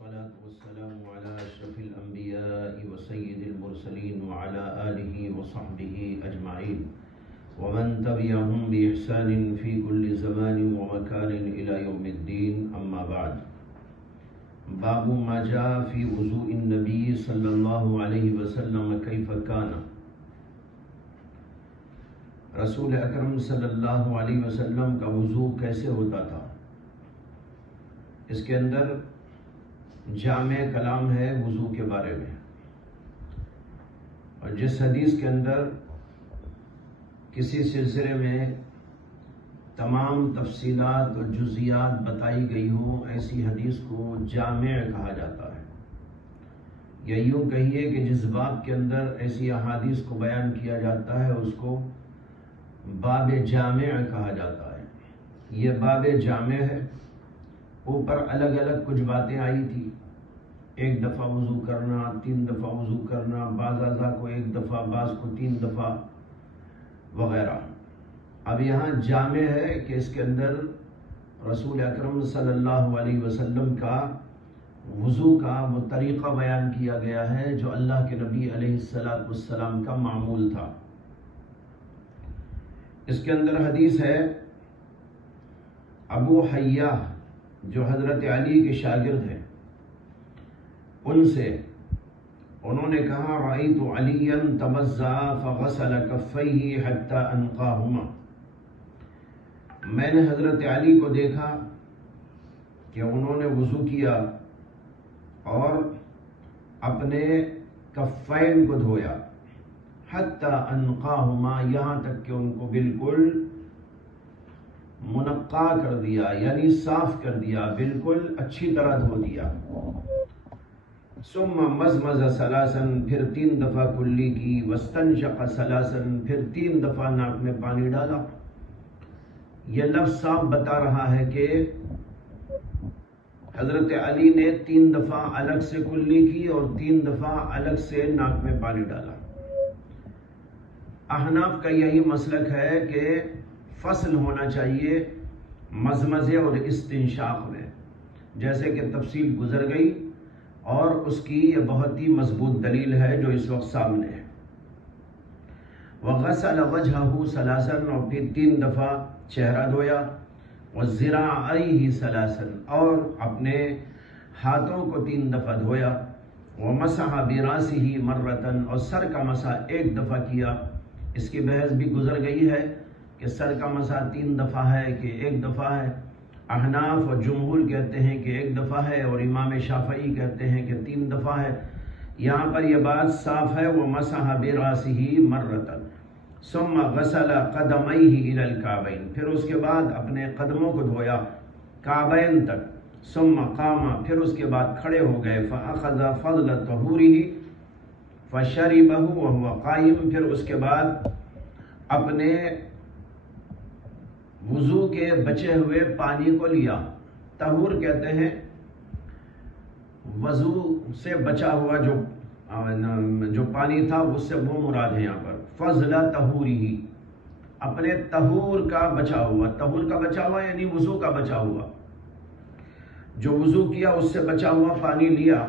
والصلاة والسلام على أشرف الأنبياء وسيد المرسلين وعلى آله وصحبه أجمعين ومن تبعهم بإحسان في كل زمان ومكان إلى يوم الدين. أما بعد، باب ما جاء في وضوء النبي صلى الله عليه وسلم كيف كان. رسول اکرم صلی اللہ علیہ وسلم کا وضو کیسے ہوتا تھا. اس کے اندر جامع کلام ہے وضو کے بارے میں، اور جس حدیث کے اندر کسی سلسلے میں تمام تفصیلات اور جزیات بتائی گئی ہوں، ایسی حدیث کو جامع کہا جاتا ہے. یا یوں کہیے کہ جس باب کے اندر ایسی احادیث کو بیان کیا جاتا ہے اس کو باب جامع کہا جاتا ہے. یہ باب جامع ہے. اوپر الگ الگ کچھ باتیں آئی تھی، ایک دفعہ وضو کرنا، 3 دفعہ وضو کرنا، بعض اعضاء کو 1 دفعہ، بعض کو 3 دفعہ وغیرہ. اب یہاں جامع ہے کہ اس کے اندر رسول اکرم صلی اللہ علیہ وسلم کا وضو کا وہ طریقہ بیان کیا گیا ہے جو اللہ کے نبی علیہ السلام کا معمول تھا. اس کے اندر حدیث ہے ابو حیہ جو حضرت علی کے شاگرد ہیں، ان سے انہوں نے کہا رأیت علیٰ توضأ فغسل کفیہ حتی انقاہما. میں نے حضرت علی کو دیکھا کہ انہوں نے وضو کیا اور اپنے کفین کو دھویا، حتی انقاہما، یہاں تک کہ ان کو بالکل منقع کر دیا، یعنی صاف کر دیا، بالکل اچھی طرح دھو دیا. ثم مزمز ثلاثا، پھر 3 دفعہ کلی کی، واستنشق ثلاثا، پھر 3 دفعہ ناک میں پانی ڈالا. یہ لفظ صاف بتا رہا ہے کہ حضرت علی نے 3 دفعہ الگ سے کلی کی اور 3 دفعہ الگ سے ناک میں پانی ڈالا. احناف کا یہی مسلک ہے کہ فصل ہونا چاہیے مزمزے اور استنشاق میں، جیسے کہ تفصیل گزر گئی، اور اس کی یہ بہت ہی مضبوط دلیل ہے جو اس وقت سامنے ہے. وغسل وجہہ ثلاثا، اور پھر 3 دفعہ چہرہ دھویا، وذراعیہ ثلاثا، اور اپنے ہاتھوں کو 3 دفعہ دھویا، ومسح براسہ مرۃ، اور سر کا مسح 1 دفعہ کیا. اس کی بحث بھی گزر گئی ہے کہ سر کا مسح 3 دفعہ ہے کہ 1 دفعہ ہے. احناف اور جمہور کہتے ہیں کہ 1 دفعہ ہے، اور امام شافعی کہتے ہیں کہ 3 دفعہ ہے. یہاں پر یہ بات صاف ہے، ومسح براسہ مرۃ ثم غسل قدمیہ الی الکعبین، پھر اس کے بعد اپنے قدموں کو دھویا کعبین تک. ثم قام، پھر اس کے بعد کھڑے ہو گئے. فاخذ فضل طہورہ فشربہ وہو قائم، پھر اس کے بعد اپنے وضو کے بچے ہوئے پانی کو لیا. طہور کہتے ہیں وضو سے بچا ہوا جو پانی تھا، اس سے وہ مراد ہے یہاں پر. فضل طہورہ، اپنے طہور کا بچا ہوا. طہور کا بچا ہوا یعنی وضو کا بچا ہوا، جو وضو کیا اس سے بچا ہوا پانی لیا.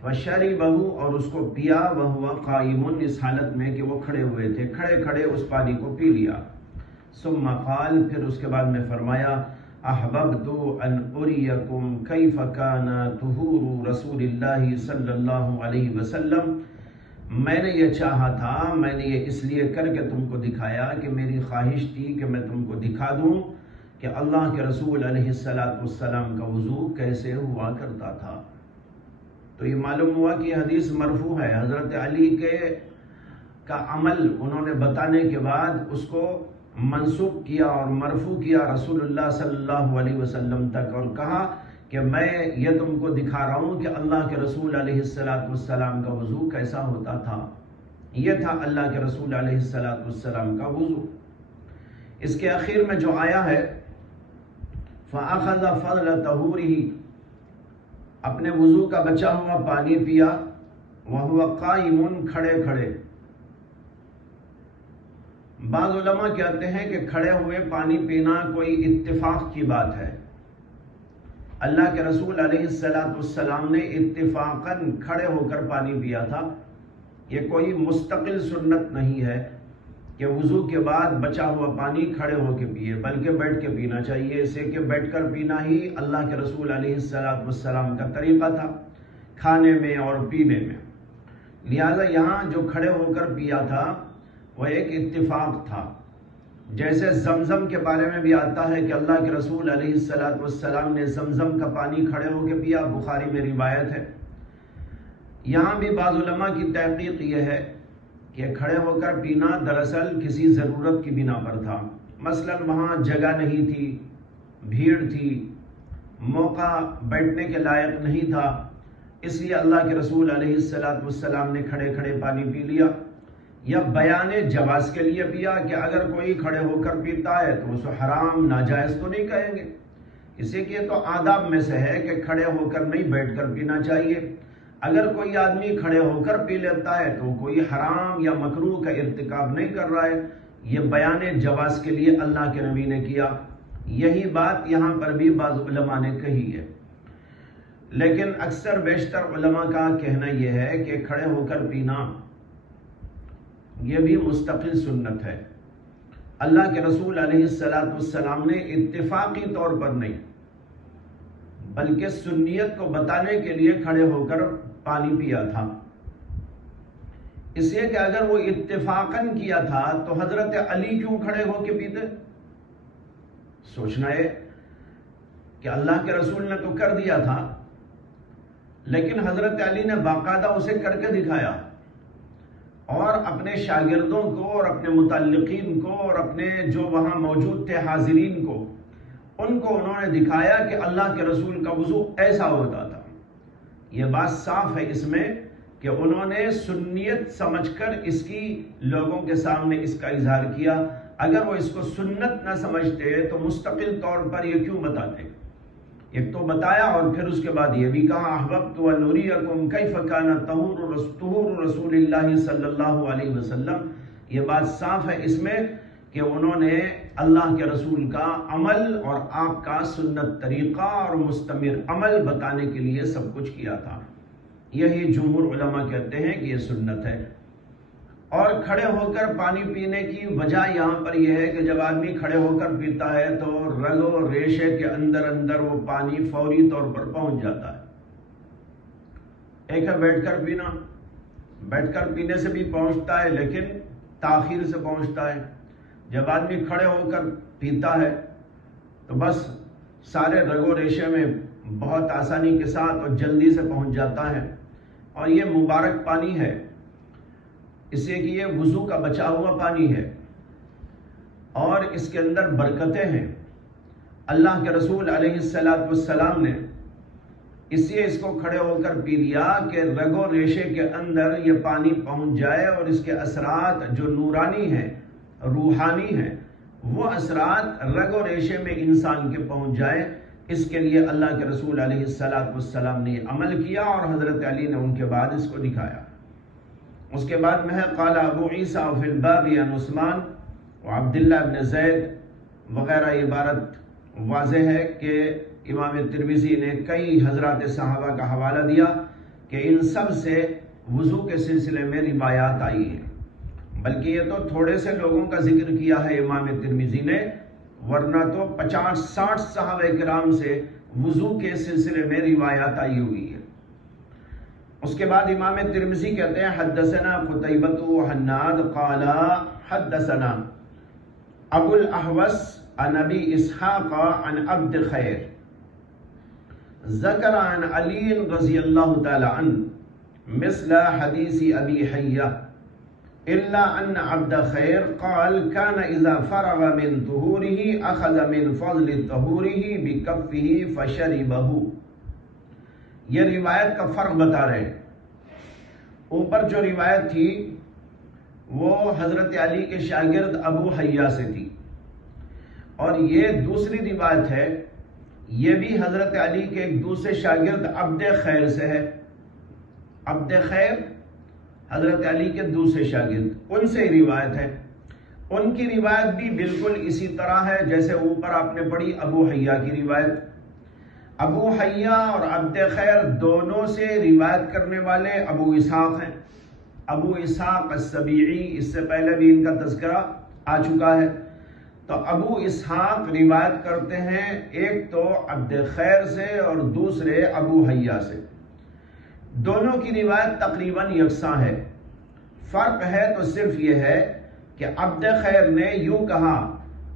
فشربہ، اور اس کو پیا. وہو قائم، اس حالت میں کہ وہ کھڑے ہوئے تھے، کھڑے کھڑے اس پانی کو پی لیا. ثم قال، پھر اس کے بعد میں فرمایا احببت ان اریکم کیف کان طہور رسول اللہ صلی اللہ علیہ وسلم. میں نے یہ چاہا تھا، میں نے یہ اس لیے کر کے تم کو دکھایا کہ میری خواہش تھی کہ میں تم کو دکھا دوں کہ اللہ کے رسول علیہ السلام کا وضو کیسے ہوا کرتا تھا. تو یہ معلوم ہوا کہ یہ حدیث مرفوع ہے. حضرت علی کا عمل انہوں نے بتانے کے بعد اس کو منسوب کیا اور مرفوع کیا رسول اللہ صلی اللہ علیہ وسلم تک، اور کہا کہ میں یہ تم کو دکھا رہا ہوں کہ اللہ کے رسول علیہ السلام کا وضو کیسا ہوتا تھا. یہ تھا اللہ کے رسول علیہ السلام کا وضو. اس کے آخر میں جو آیا ہے فَأَخَذَ فَضْلَ طَهُورِهِ، اپنے وضو کا بچا ہوا پانی پیا. وَهُوَ قَائِمٌ، کھڑے کھڑے. بعض علماء کہتے ہیں کہ کھڑے ہوئے پانی پینا کوئی اتفاق کی بات ہے، اللہ کے رسول علیہ السلام نے اتفاقاً کھڑے ہو کر پانی پیا تھا۔ یہ کوئی مستقل سنت نہیں ہے کہ وضو کے بعد بچا ہوا پانی کھڑے ہو کے پیے، بلکہ بیٹھ کے پینا چاہیے، اسے کہ بیٹھ کر پینا ہی اللہ کے رسول علیہ السلام کا طریقہ تھا کھانے میں اور پینے میں۔ لہذا یہاں جو کھڑے ہو کر پیا تھا وہ ایک اتفاق تھا، جیسے زمزم کے بارے میں بھی آتا ہے کہ اللہ کے رسول علیہ السلام نے زمزم کا پانی کھڑے ہو کے پیا، بخاری میں روایت ہے۔ یہاں بھی بعض علماء کی تحقیق یہ ہے کہ کھڑے ہو کر پینا دراصل کسی ضرورت کی بنا پر تھا، مثلا وہاں جگہ نہیں تھی، بھیڑ تھی، موقع بیٹھنے کے لائق نہیں تھا، اس لیے اللہ کے رسول علیہ السلام نے کھڑے کھڑے پانی پی لیا، یا بیان جواز کے لیے پیا کہ اگر کوئی کھڑے ہو کر پیتا ہے تو اسے حرام ناجائز تو نہیں کہیں گے، اسی کے تو آداب میں سے ہے کہ کھڑے ہو کر نہیں بیٹھ کر پینا چاہیے۔ اگر کوئی آدمی کھڑے ہو کر پی لیتا ہے تو کوئی حرام یا مکروہ کا ارتکاب نہیں کر رہا ہے، یہ بیان جواز کے لیے اللہ کے نبی نے کیا۔ یہی بات یہاں پر بھی بعض علماء نے کہی ہے، لیکن اکثر بیشتر علماء کا کہنا یہ ہے کہ کھڑے ہو کر پینا یہ بھی مستقل سنت ہے۔ اللہ کے رسول علیہ السلام نے اتفاقی طور پر نہیں بلکہ سنیت کو بتانے کے لیے کھڑے ہو کر پانی پیا تھا، اس لیے کہ اگر وہ اتفاقاً کیا تھا تو حضرت علی کیوں کھڑے ہو کے پیتے؟ سوچنا ہے کہ اللہ کے رسول نے تو کر دیا تھا، لیکن حضرت علی نے باقاعدہ اسے کر کے دکھایا، اور اپنے شاگردوں کو اور اپنے متعلقین کو اور اپنے جو وہاں موجود تھے حاضرین کو، ان کو انہوں نے دکھایا کہ اللہ کے رسول کا وضو ایسا ہوتا تھا۔ یہ بات صاف ہے اس میں کہ انہوں نے سنیت سمجھ کر اس کی لوگوں کے سامنے اس کا اظہار کیا۔ اگر وہ اس کو سنت نہ سمجھتے تو مستقل طور پر یہ کیوں بتاتے؟ ایک تو بتایا اور پھر اس کے بعد یہ بھی کہا احببت ان اریکم کیف کان طہور رسول اللہ صلی اللہ علیہ وسلم۔ یہ بات صاف ہے اس میں کہ انہوں نے اللہ کے رسول کا عمل اور آپ کا سنت طریقہ اور مستمر عمل بتانے کے لیے سب کچھ کیا تھا۔ یہی جمہور علماء کہتے ہیں کہ یہ سنت ہے۔ اور کھڑے ہو کر پانی پینے کی وجہ یہاں پر یہ ہے کہ جب آدمی کھڑے ہو کر پیتا ہے تو رگ و ریشے کے اندر وہ پانی فوری طور پر پہنچ جاتا ہے۔ ایک ہے بیٹھ کر پینا، بیٹھ کر پینے سے بھی پہنچتا ہے لیکن تاخیر سے پہنچتا ہے۔ جب آدمی کھڑے ہو کر پیتا ہے تو بس سارے رگ و ریشے میں بہت آسانی کے ساتھ اور جلدی سے پہنچ جاتا ہے، اور یہ مبارک پانی ہے، اس لیے کہ یہ وضو کا بچا ہوا پانی ہے اور اس کے اندر برکتیں ہیں۔ اللہ کے رسول علیہ السلام نے اس لیے اس کو کھڑے ہو کر پی لیا کہ رگ و ریشے کے اندر یہ پانی پہنچ جائے اور اس کے اثرات جو نورانی ہیں، روحانی ہیں، وہ اثرات رگ و ریشے میں انسان کے پہنچ جائے۔ اس کے لیے اللہ کے رسول علیہ السلام نے عمل کیا اور حضرت علی نے ان کے بعد اس کو دکھایا۔ اس کے بعد میں ہے قال ابو عیسیٰ فی الباب عن عثمان وعبداللہ بن زید وغیرہ۔ عبارت واضح ہے کہ امام ترمذی نے کئی حضرات صحابہ کا حوالہ دیا کہ ان سب سے وضو کے سلسلے میں روایات آئی ہیں، بلکہ یہ تو تھوڑے سے لوگوں کا ذکر کیا ہے امام ترمذی نے، ورنہ تو 50-60 صحابہ کرام سے وضو کے سلسلے میں روایات آئی ہوئی ہے۔ اس کے بعد امام ترمذی کہتے ہیں حدثنا قتیبۃ وحناد قال حدثنا ابو الاحوص عن ابی اسحاق عن عبد خیر ذکر عن علی رضی اللہ تعالی عنہ مثل حدیث ابی حیہ الا ان عبد خیر قال كان اذا فرغ من طهوره اخذ من فضل طهوره بكفه فشربه۔ یہ روایت کا فرق بتا رہے ہیں۔ اوپر جو روایت تھی وہ حضرت علی کے شاگرد ابو حیہ سے تھی، اور یہ دوسری روایت ہے، یہ بھی حضرت علی کے ایک دوسرے شاگرد عبد خیر سے ہے۔ عبد خیر حضرت علی کے دوسرے شاگرد، ان سے ہی روایت ہے۔ ان کی روایت بھی بالکل اسی طرح ہے جیسے اوپر آپ نے پڑھی ابو حیہ کی روایت۔ ابو حیا اور عبد خیر دونوں سے روایت کرنے والے ابو اسحاق ہیں. ابو اسحاق السبیعی، اس سے پہلے بھی ان کا تذکرہ آ چکا ہے. تو ابو اسحاق روایت کرتے ہیں ایک تو عبد خیر سے اور دوسرے ابو حیا سے. دونوں کی روایت تقریباً یکساں ہے. فرق ہے تو صرف یہ ہے کہ عبد خیر نے یوں کہا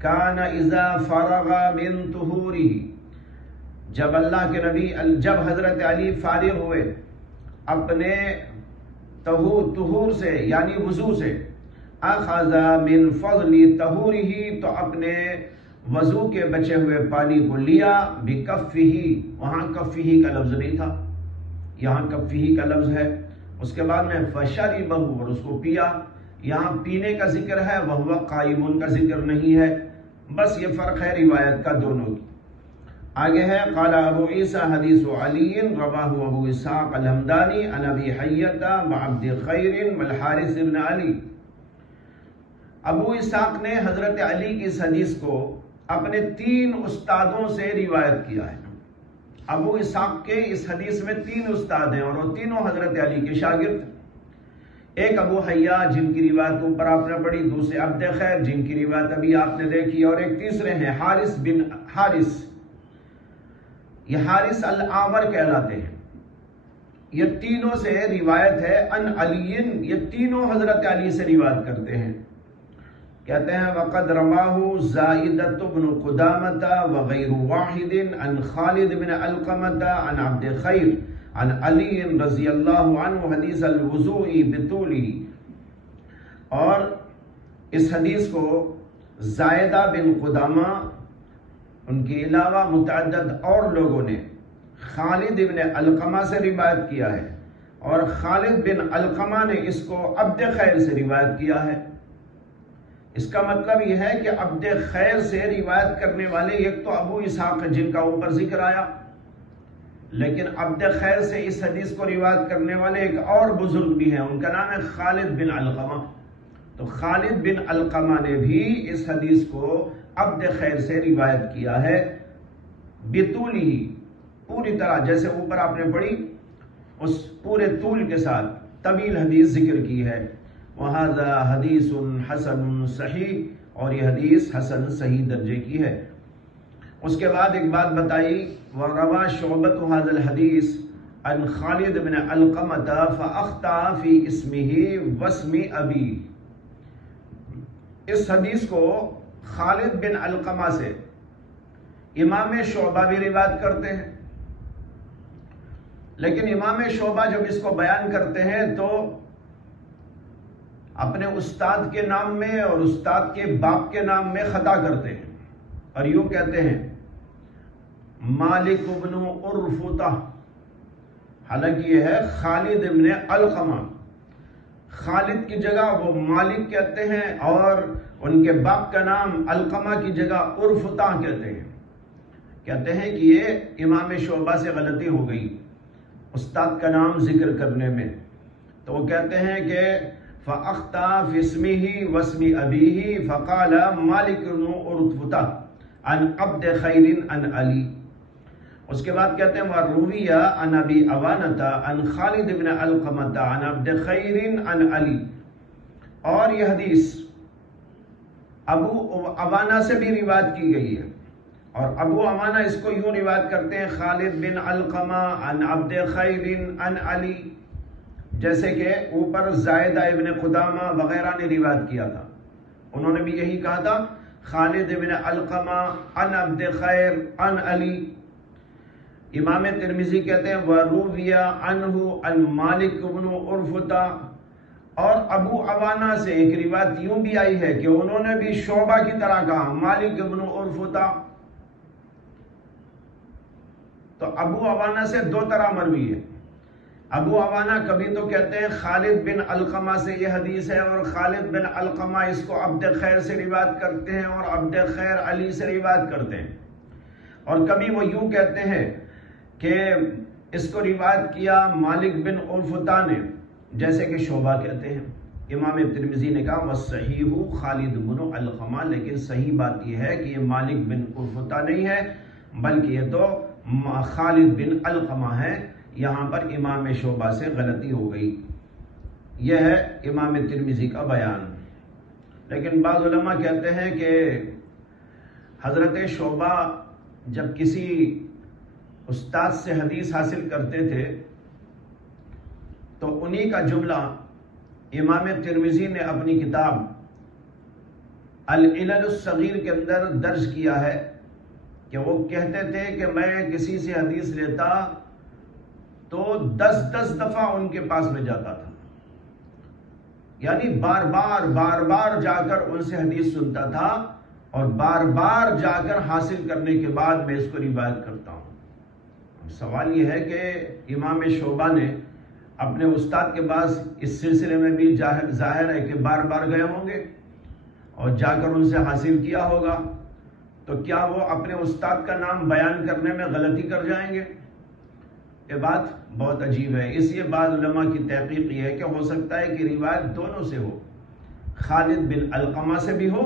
کان اذا فرغ من طہورہ، جب اللہ کے نبی جب حضرت علی فارغ ہوئے اپنے طہور سے یعنی وضو سے، اخذ من فضل طہورہ، تو اپنے وضو کے بچے ہوئے پانی کو لیا، بکفہ، وہاں کفہ کا لفظ نہیں تھا، یہاں کفہ کا لفظ ہے. اس کے بعد میں فشربہ، اور اس کو پیا. یہاں پینے کا ذکر ہے، وہو قائم کا ذکر نہیں ہے. بس یہ فرق ہے روایت کا دونوں کی. آگے ہے قال ابو عیسیٰ حدیث علی رواہ ابو اسحاق الحمدانی عن ابی حیۃ وعبد خیر والحارث بن علی. ابو اسحاق نے حضرت علی کی اس حدیث کو اپنے 3 استادوں سے روایت کیا ہے. ابو اسحاق کے اس حدیث میں 3 استاد ہیں اور وہ تینوں حضرت علی کے شاگرد. ایک ابو حیا جن کی روایت اوپر آپ نے پڑھی، دوسرے عبد خیر جن کی روایت ابھی آپ نے دیکھی، اور ایک تیسرے ہیں حارث بن حارث. یہ حارث الاعور کہلاتے ہیں. یہ تینوں سے روایت ہے ان علی، یہ تینوں حضرت علی سے روایت کرتے ہیں. کہتے ہیں وقد رواہ زائدۃ بن قدامۃ وغیر واحد عن خالد بن علقمۃ عن عبد خیر عن علی رضی اللہ عنہ حدیث الوضوء بطولہ. اور اس حدیث کو زائدہ بن قدامہ، ان کے علاوہ متعدد اور لوگوں نے خالد بن علقمہ سے روایت کیا ہے، اور خالد بن علقمہ نے اس کو عبد خیر سے روایت کیا ہے. اس کا مطلب یہ ہے کہ عبد خیر سے روایت کرنے والے ایک تو ابو اسحاق جن کا اوپر ذکر آیا، لیکن عبد خیر سے اس حدیث کو روایت کرنے والے ایک اور بزرگ بھی ہیں، ان کا نام ہے خالد بن علقمہ. تو خالد بن علقمہ نے بھی اس حدیث کو عبد خیر سے روایت کیا ہے بطولہ، پوری طرح جیسے اوپر آپ نے پڑھی اس پورے طول کے ساتھ طویل حدیث ذکر کی ہے. وَهَذَا حَدِيثٌ حَسَنٌ صحیح، اور یہ حدیث حسن صحیح درجے کی ہے. اس کے بعد ایک بات بتائی، وَرَوَى شُعْبَةُ هَذَا الْحَدِيث عن خالد بن علقمة فأخطأ في اسمه واسم أبيه. اس حدیث کو خالد بن علقمہ سے امام شعبہ بھی روایت کرتے ہیں، لیکن امام شعبہ جب اس کو بیان کرتے ہیں تو اپنے استاد کے نام میں اور استاد کے باپ کے نام میں خطا کرتے ہیں، اور یوں کہتے ہیں مالک بن عرفتہ، حالانکہ یہ ہے خالد بن علقمہ. خالد کی جگہ وہ مالک کہتے ہیں، اور ان کے باپ کا نام علقمہ کی جگہ عرفتہ کہتے ہیں. کہتے ہیں کہ یہ امام شعبہ سے غلطی ہو گئی استاد کا نام ذکر کرنے میں. تو وہ کہتے ہیں کہ فَأَخْطَأَ فِي اسْمِهِ وَاسْمِ أَبِيهِ فَقَالَ مَالِكُ بْنُ عُرْفُطَةَ عن عبد خیر عن علی. اس کے بعد کہتے ہیں وَرُوِيَ عن أبي عوانة عن خالد بن علقمة عن عبد خیر عن علی. اور یہ حدیث ابو عوانہ سے بھی روایت کی گئی ہے، اور ابو عوانہ اس کو یوں روایت کرتے ہیں خالد بن علقمہ عن عبد خیر عن علی، جیسے کہ اوپر زائدہ ابن قدامہ وغیرہ نے روایت کیا تھا. انہوں نے بھی یہی کہا تھا خالد ابن علقمہ عن عبد خیر عن علی. امام ترمذی کہتے ہیں وَرُوِيَ عَنْهُ الْمَالِكُ بْنُ عُرْفُطَةَ. اور ابو عوانہ سے ایک روایت یوں بھی آئی ہے کہ انہوں نے بھی شعبہ کی طرح کہا مالک بن عرفتہ. تو ابو عوانہ سے 2 طرح مروی ہے. ابو عوانہ کبھی تو کہتے ہیں خالد بن علقمہ سے یہ حدیث ہے، اور خالد بن علقمہ اس کو عبد خیر سے روایت کرتے ہیں، اور عبد خیر علی سے روایت کرتے ہیں. اور کبھی وہ یوں کہتے ہیں کہ اس کو روایت کیا مالک بن عرفتہ نے، جیسے کہ شعبہ کہتے ہیں. امام ترمذی نے کہا وَالصَّحِيحُ خالد بن علقمہ، لیکن صحیح بات یہ ہے کہ یہ مالک بن عرفتہ نہیں ہے، بلکہ یہ تو خالد بن علقمہ ہے، یہاں پر امام شعبہ سے غلطی ہو گئی۔ یہ ہے امام ترمذی کا بیان۔ لیکن بعض علماء کہتے ہیں کہ حضرت شعبہ جب کسی استاد سے حدیث حاصل کرتے تھے تو انہی کا جملہ امام ترمذی نے اپنی کتاب العلل الصغیر کے اندر درج کیا ہے کہ وہ کہتے تھے کہ میں کسی سے حدیث لیتا تو 10 دفعہ ان کے پاس میں جاتا تھا، یعنی بار بار جا کر ان سے حدیث سنتا تھا اور بار بار جا کر حاصل کرنے کے بعد میں اس کو روایت کرتا ہوں۔ سوال یہ ہے کہ امام شعبہ نے اپنے استاد کے پاس اس سلسلے میں بھی ظاہر ہے کہ بار بار گئے ہوں گے اور جا کر ان سے حاصل کیا ہوگا، تو کیا وہ اپنے استاد کا نام بیان کرنے میں غلطی کر جائیں گے؟ یہ بات بہت عجیب ہے۔ اس لیے بعض علماء کی تحقیق یہ ہے کہ ہو سکتا ہے کہ روایت دونوں سے ہو، خالد بن علقمہ سے بھی ہو،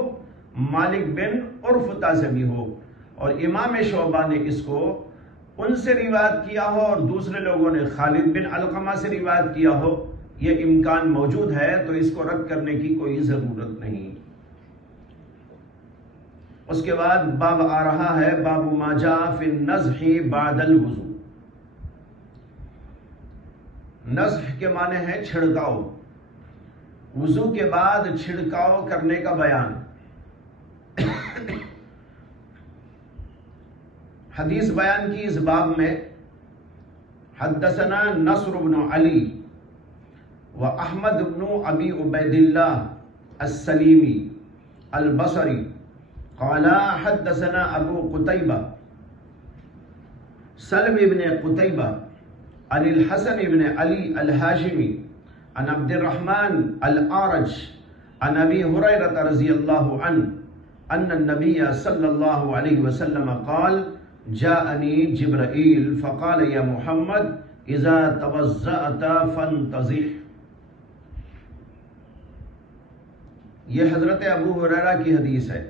مالک بن عرفطہ سے بھی ہو، اور امام شعبہ نے اس کو ان سے روایت کیا ہو اور دوسرے لوگوں نے خالد بن علقمہ سے روایت کیا ہو۔ یہ امکان موجود ہے، تو اس کو رد کرنے کی کوئی ضرورت نہیں۔ اس کے بعد باب آ رہا ہے باب ما جاء فی النضح بعد الوضو۔ نضح کے معنی ہے چھڑکاؤ، وضو کے بعد چھڑکاؤ کرنے کا بیان۔ حدیث بیان کی اس باب میں حدثنا نصر بن علی و احمد بن ابی عبید اللہ السلیمی البصری قال حدثنا ابو قتیبہ سلم بن قتیبہ عن الحسن بن علی الہاشمی عن عبد الرحمن الأعرج عن ابی ہریرہ رضی اللہ عنہ ان النبی صلی اللہ علیہ وسلم قال جاءنی جبرائیل فقال یا محمد اذا توضأت فانتضح۔ یہ حضرت ابو ہریرہ کی حدیث ہے۔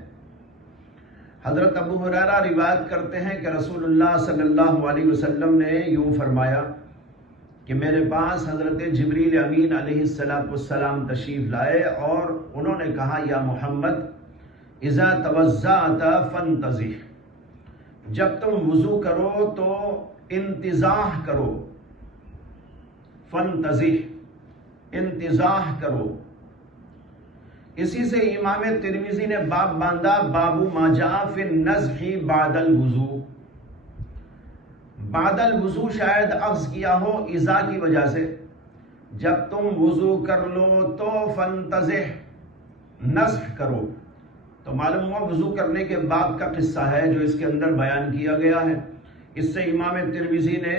حضرت ابو ہریرہ روایت کرتے ہیں کہ رسول اللہ صلی اللہ علیہ وسلم نے یوں فرمایا کہ میرے پاس حضرت جبریل امین علیہ السلام تشریف لائے اور انہوں نے کہا یا محمد اذا توضأت فانتضح، جب تم وضو کرو تو انتضاح کرو، فانتضح انتضاح کرو۔ اسی سے امام ترمذی نے باب باندھا باب ما جاء فی النضح بعد الوضو۔ بعد الوضو شاید اخذ کیا ہو اذا کی وجہ سے، جب تم وضو کر لو تو فانتضح نضح کرو، تو معلوم ہوا وضو کرنے کے بعد کا قصہ ہے جو اس کے اندر بیان کیا گیا ہے۔ اس سے امام ترمذی نے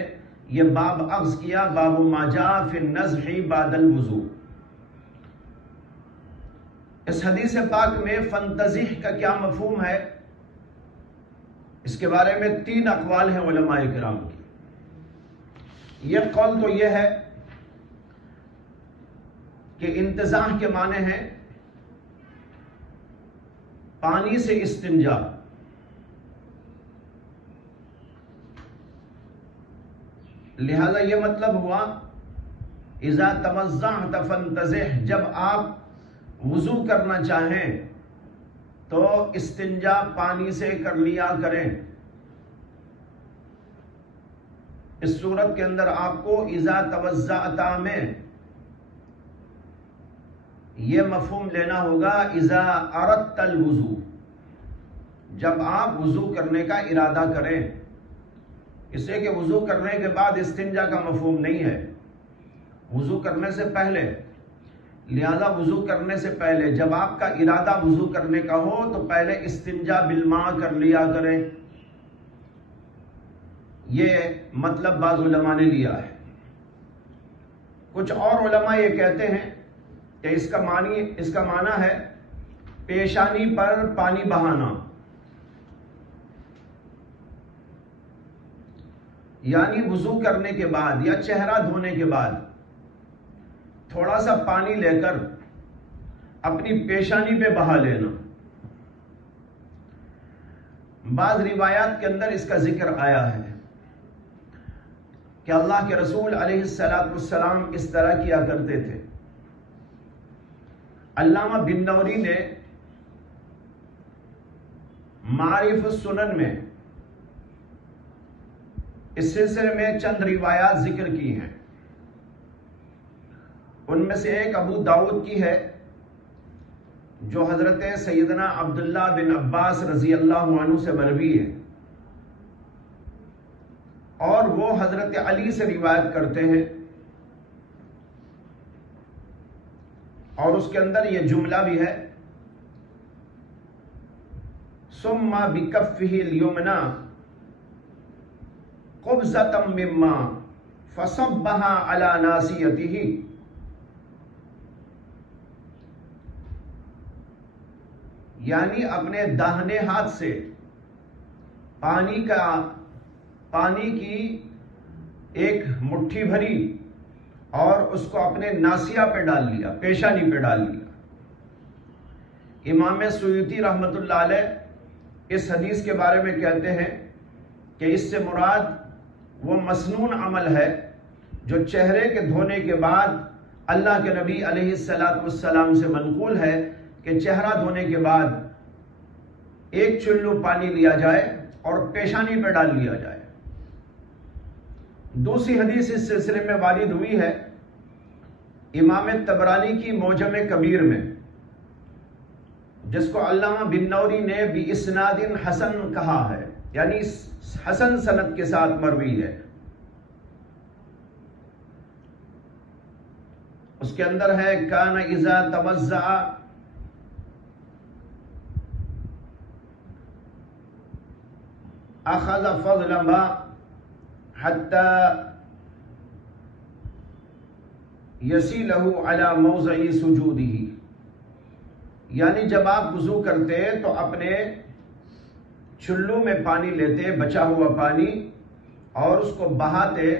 یہ باب اخذ کیا باب ما جاء فی النضح بعد الوضو۔ اس حدیث پاک میں فانتضح کا کیا مفہوم ہے، اس کے بارے میں 3 اقوال ہیں علماء کرام کی۔ یہ قول تو یہ ہے کہ انتضاح کے معنی ہیں پانی سے استنجا، لہذا یہ مطلب ہوا اذا توضأت فانتضح، جب آپ وضو کرنا چاہیں تو استنجا پانی سے کر لیا کریں۔ اس صورت کے اندر آپ کو اذا توضأت میں یہ مفہوم لینا ہوگا اذا اردت الوضو، جب آپ وضو کرنے کا ارادہ کریں، اس لیے کہ وضو کرنے کے بعد استنجا کا مفہوم نہیں ہے، وضو کرنے سے پہلے۔ لہذا وضو کرنے سے پہلے جب آپ کا ارادہ وضو کرنے کا ہو تو پہلے استنجا بالماء کر لیا کریں۔ یہ مطلب بعض علماء نے لیا ہے۔ کچھ اور علماء یہ کہتے ہیں کہ اس کا معنی ہے پیشانی پر پانی بہانا، یعنی وضو کرنے کے بعد یا چہرہ دھونے کے بعد تھوڑا سا پانی لے کر اپنی پیشانی پہ بہا لینا۔ بعض روایات کے اندر اس کا ذکر آیا ہے کہ اللہ کے رسول علیہ السلام اس طرح کیا کرتے تھے۔ علامہ بن نوری نے معارف السنن میں اس سلسلے میں چند روایات ذکر کی ہیں۔ ان میں سے ایک ابو داؤد کی ہے جو حضرت سیدنا عبداللہ بن عباس رضی اللہ عنہ سے مروی ہے، اور وہ حضرت علی سے روایت کرتے ہیں، اور اس کے اندر یہ جملہ بھی ہے ثم بکفہ الیمنی قبضۃ مما فصبھا علی ناصیتہ، یعنی اپنے داہنے ہاتھ سے پانی کی ایک مٹھی بھری اور اس کو اپنے ناسیہ پہ ڈال لیا، پیشانی پہ ڈال لیا۔ امام سیوطی رحمت اللہ علیہ اس حدیث کے بارے میں کہتے ہیں کہ اس سے مراد وہ مسنون عمل ہے جو چہرے کے دھونے کے بعد اللہ کے نبی علیہ السلام سے منقول ہے کہ چہرہ دھونے کے بعد ایک چلو پانی لیا جائے اور پیشانی پہ ڈال لیا جائے۔ دوسری حدیث اس سلسلے میں وارد ہوئی ہے امام طبرانی کی معجم کبیر میں، جس کو علامہ بن نوری نے بِإِسْنَادٍ حسن کہا ہے، یعنی حسن سند کے ساتھ مروی ہے۔ اس کے اندر ہے کان اذا توضع اخذ فضل ما حتى يسيله على موضع سجوده، یعنی جب آپ وضو کرتے تو اپنے چلو میں پانی لیتے، بچا ہوا پانی، اور اس کو بہاتے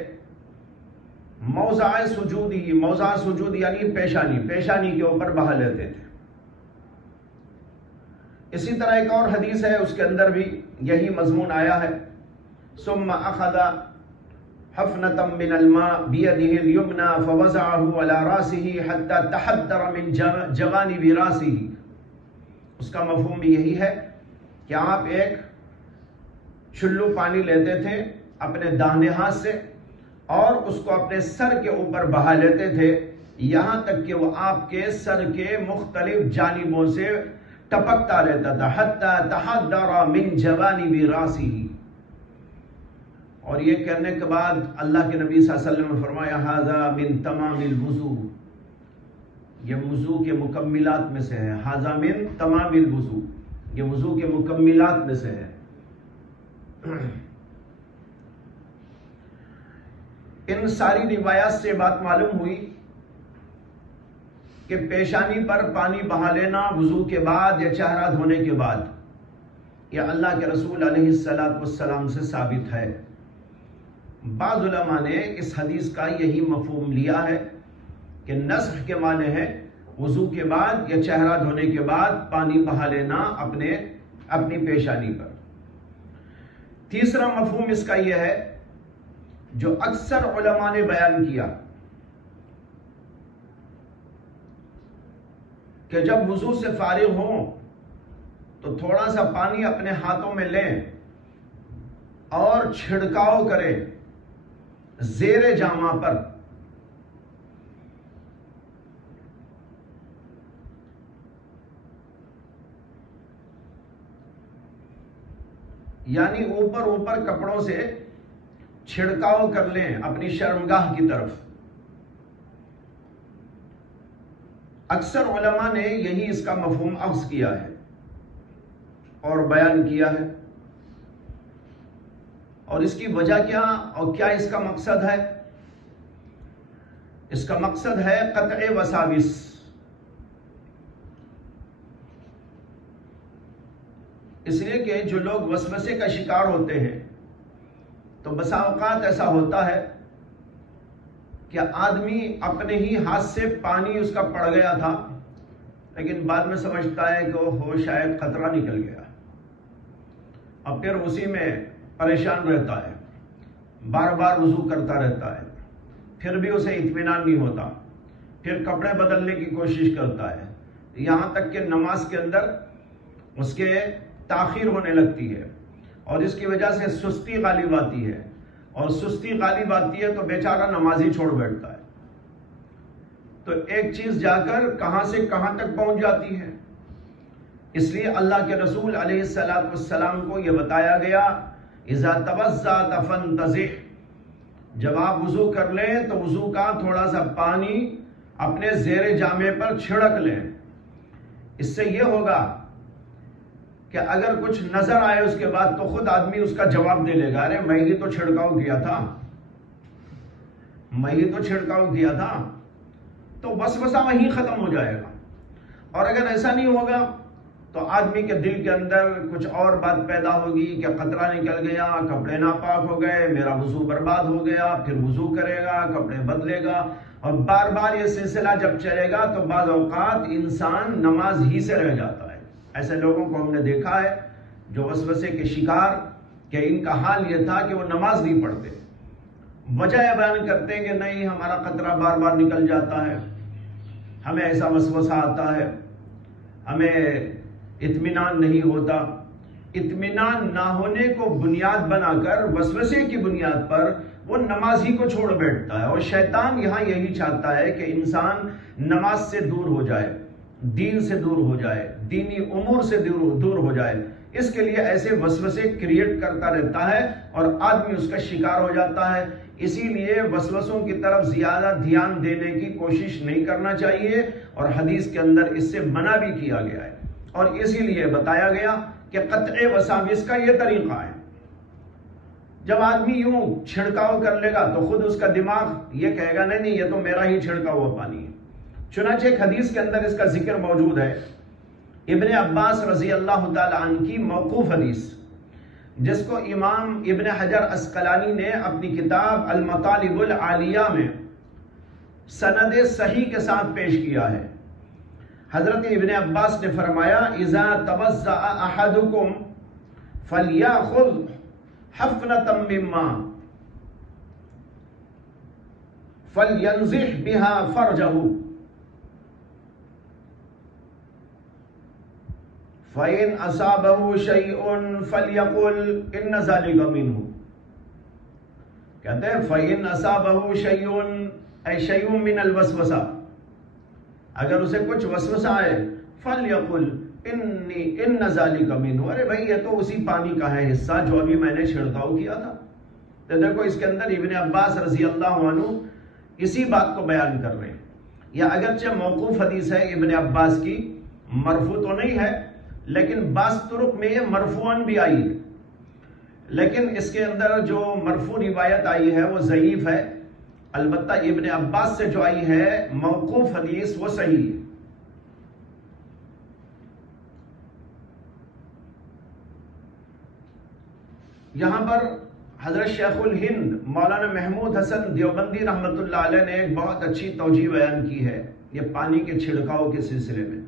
موضع سجودی، موضع سجود یعنی پیشانی کے اوپر بہا لیتے تھے۔ اسی طرح ایک اور حدیث ہے، اس کے اندر بھی یہی مضمون آیا ہے ثم اخذ حفنة من الماء بيده اليمنى فوضعه على راسه حتى تحدر من جوانب راسه۔ اس کا مفہوم بھی یہی ہے کہ آپ ایک چلو پانی لیتے تھے اپنے داہنے ہاتھ سے اور اس کو اپنے سر کے اوپر بہا لیتے تھے، یہاں تک کہ وہ آپ کے سر کے مختلف جانبوں سے ٹپکتا رہتا تھا، حتی تحدر من جوانب راسه۔ اور یہ کرنے کے بعد اللہ کے نبی صلی اللہ علیہ وسلم نے فرمایا ھذا من تمام الوضو، یہ وضو کے مکملات میں سے ہے، ھذا من تمام الوضو، یہ وضو کے مکملات میں سے ہے۔ ان ساری روایات سے بات معلوم ہوئی کہ پیشانی پر پانی بہا لینا وضو کے بعد یا چہرہ دھونے کے بعد یہ اللہ کے رسول علیہ السلام سے ثابت ہے۔ بعض علماء نے اس حدیث کا یہی مفہوم لیا ہے کہ نسخ کے معنی ہے وضو کے بعد یا چہرہ دھونے کے بعد پانی بہا لینا اپنی پیشانی پر۔ تیسرا مفہوم اس کا یہ ہے جو اکثر علماء نے بیان کیا کہ جب وضو سے فارغ ہوں تو تھوڑا سا پانی اپنے ہاتھوں میں لیں اور چھڑکاؤ کریں زیر جامہ پر، یعنی اوپر کپڑوں سے چھڑکاؤ کر لیں اپنی شرمگاہ کی طرف۔ اکثر علماء نے یہی اس کا مفہوم اخذ کیا ہے اور بیان کیا ہے، اور اس کی وجہ کیا اور کیا اس کا مقصد ہے؟ اس کا مقصد ہے قطع وساوس، اس لیے کہ جو لوگ وسوسے کا شکار ہوتے ہیں تو بسا اوقات ایسا ہوتا ہے کہ آدمی اپنے ہی ہاتھ سے پانی اس کا پڑ گیا تھا لیکن بعد میں سمجھتا ہے کہ وہ شاید قطرہ نکل گیا، اور پھر اسی میں پریشان رہتا ہے۔ بار بار وضو کرتا رہتا ہے، پھر بھی اسے اطمینان نہیں ہوتا، پھر کپڑے بدلنے کی کوشش کرتا ہے، یہاں تک کہ نماز کے اندر اس کے تاخیر ہونے لگتی ہے، اور اس کی وجہ سے سستی غالب آتی ہے، اور سستی غالب آتی ہے تو بیچارہ نماز ہی چھوڑ بیٹھتا ہے۔ تو ایک چیز جا کر کہاں سے کہاں تک پہنچ جاتی ہے۔ اس لیے اللہ کے رسول علیہ السلام کو یہ بتایا گیا، اذا توضأت فانتضح، جب آپ وضو کر لیں تو وضو کا تھوڑا سا پانی اپنے زیر جامے پر چھڑک لیں۔ اس سے یہ ہوگا کہ اگر کچھ نظر آئے اس کے بعد تو خود آدمی اس کا جواب دے لے گا، ارے میں ہی تو چھڑکاؤ کیا تھا، میں ہی تو چھڑکاؤ کیا تھا، تو وسوسہ وہیں ختم ہو جائے گا۔ اور اگر ایسا نہیں ہوگا تو آدمی کے دل کے اندر کچھ اور بات پیدا ہوگی کہ قطرہ نکل گیا، کپڑے ناپاک ہو گئے، میرا وضو برباد ہو گیا، پھر وضو کرے گا، کپڑے بدلے گا، اور بار بار یہ سلسلہ جب چلے گا تو بعض اوقات انسان نماز ہی سے رہ جاتا ہے۔ ایسے لوگوں کو ہم نے دیکھا ہے جو وسوسے کے شکار، کہ ان کا حال یہ تھا کہ وہ نماز نہیں پڑھتے، وجہ یہ بیان کرتے ہیں کہ نہیں ہمارا قطرہ بار بار نکل جاتا ہے، ہمیں ایسا وسوسہ آتا ہے، ہمیں اطمینان نہیں ہوتا۔ اطمینان نہ ہونے کو بنیاد بنا کر، وسوسے کی بنیاد پر وہ نماز ہی کو چھوڑ بیٹھتا ہے، اور شیطان یہاں یہی چاہتا ہے کہ انسان نماز سے دور ہو جائے، دین سے دور ہو جائے، دینی امور سے دور ہو جائے۔ اس کے لیے ایسے وسوسے کریٹ کرتا رہتا ہے اور آدمی اس کا شکار ہو جاتا ہے۔ اسی لیے وسوسوں کی طرف زیادہ دھیان دینے کی کوشش نہیں کرنا چاہیے، اور حدیث کے اندر اس سے منع بھی کیا گیا ہے، اور اسی لیے بتایا گیا کہ قطع وساوس کا یہ طریقہ ہے۔ جب آدمی یوں چھڑکاؤ کر لے گا تو خود اس کا دماغ یہ کہے گا نہیں یہ تو میرا ہی چھڑکا ہوا پانی ہے۔ چنانچہ ایک حدیث کے اندر اس کا ذکر موجود ہے، ابن عباس رضی اللہ تعالی عنہ کی موقوف حدیث، جس کو امام ابن حجر عسقلانی نے اپنی کتاب المطالب العالیہ میں سند صحیح کے ساتھ پیش کیا ہے۔ حضرت ابن عباس نے فرمایا، اذا توضأ احدکم فلیأخذ حفنة من ماء فلینزح بها فرجه فإن أصابه شيء فليقل إن ذلك منه۔ کہتے ہیں فإن أصابه شيء أي شيء من الوسوسة، اگر اسے کچھ وسوسہ آئے فلیقل ان ذلک منہ، ارے بھائی یہ تو اسی پانی کا ہے حصہ جو ابھی میں نے چھڑکاؤ کیا تھا۔ تو دیکھو اس کے اندر ابن عباس رضی اللہ عنہ اسی بات کو بیان کر رہے ہیں۔ یا اگرچہ موقوف حدیث ہے ابن عباس کی، مرفوع تو نہیں ہے، لیکن بعض طرق میں یہ مرفوعاً بھی آئی ہے، لیکن اس کے اندر جو مرفوع روایت آئی ہے وہ ضعیف ہے۔ البتہ ابن عباس سے جو آئی ہے موقوف حدیث وہ صحیح ہے۔ یہاں پر حضرت شیخ الہند مولانا محمود حسن دیوبندی رحمۃ اللہ علیہ نے ایک بہت اچھی توجیہ بیان کی ہے یہ پانی کے چھڑکاؤ کے سلسلے میں۔